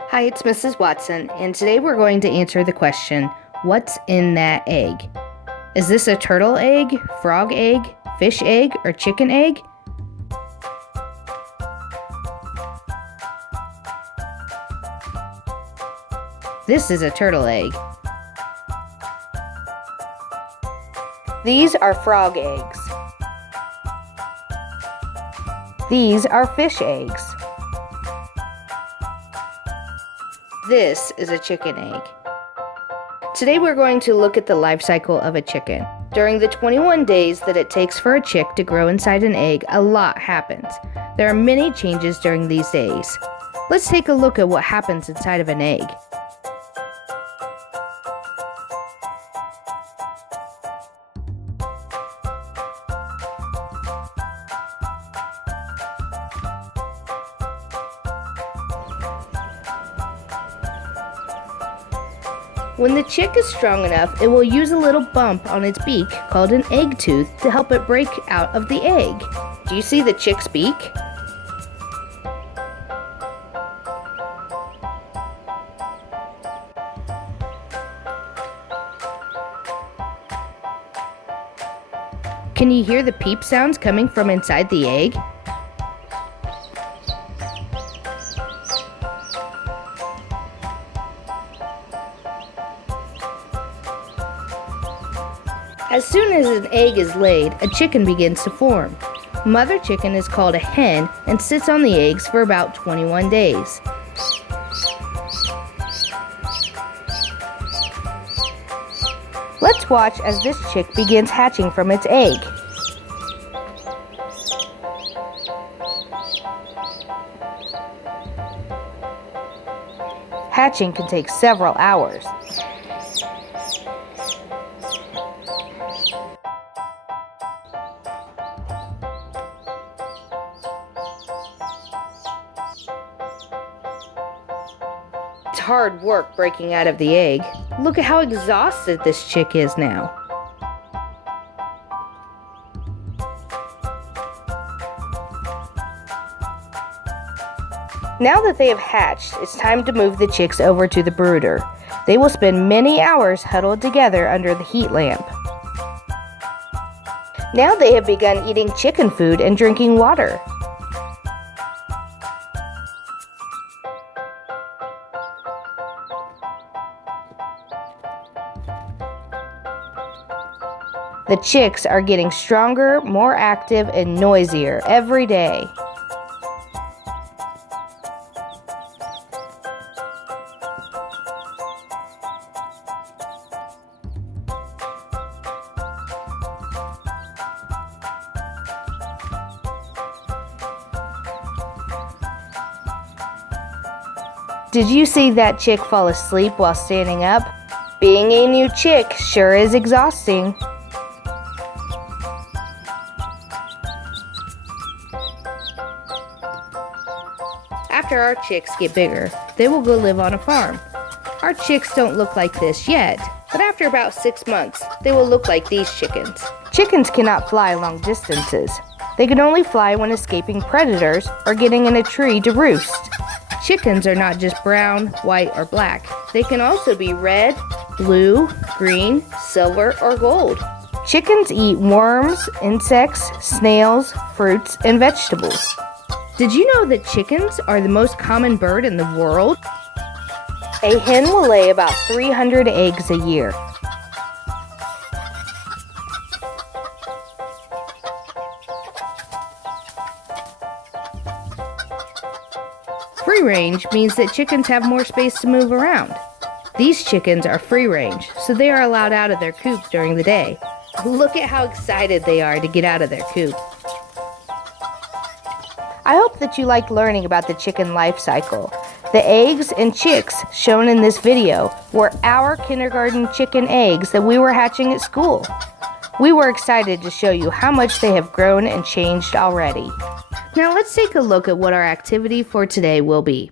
Hi, it's Mrs. Watson, and today we're going to answer the question, what's in that egg? Is this a turtle egg, frog egg, fish egg, or chicken egg? This is a turtle egg. These are frog eggs. These are fish eggs. This is a chicken egg. Today we're going to look at the life cycle of a chicken. During the 21 days that it takes for a chick to grow inside an egg, a lot happens. There are many changes during these days. Let's take a look at what happens inside of an egg. When the chick is strong enough, it will use a little bump on its beak called an egg tooth to help it break out of the egg. Do you see the chick's beak? Can you hear the peep sounds coming from inside the egg? As soon as an egg is laid, a chicken begins to form. Mother chicken is called a hen and sits on the eggs for about 21 days. Let's watch as this chick begins hatching from its egg. Hatching can take several hours. It's hard work breaking out of the egg. Look at how exhausted this chick is now. Now that they have hatched, it's time to move the chicks over to the brooder. They will spend many hours huddled together under the heat lamp. Now they have begun eating chicken food and drinking water. The chicks are getting stronger, more active, and noisier every day. Did you see that chick fall asleep while standing up? Being a new chick sure is exhausting. After our chicks get bigger, they will go live on a farm. Our chicks don't look like this yet, but after about 6 months, they will look like these chickens. Chickens cannot fly long distances. They can only fly when escaping predators or getting in a tree to roost. Chickens are not just brown, white, or black. They can also be red, blue, green, silver, or gold. Chickens eat worms, insects, snails, fruits, and vegetables. Did you know that chickens are the most common bird in the world? A hen will lay about 300 eggs a year. Free range means that chickens have more space to move around. These chickens are free range, so they are allowed out of their coop during the day. Look at how excited they are to get out of their coop. I hope that you liked learning about the chicken life cycle. The eggs and chicks shown in this video were our kindergarten chicken eggs that we were hatching at school. We were excited to show you how much they have grown and changed already. Now let's take a look at what our activity for today will be.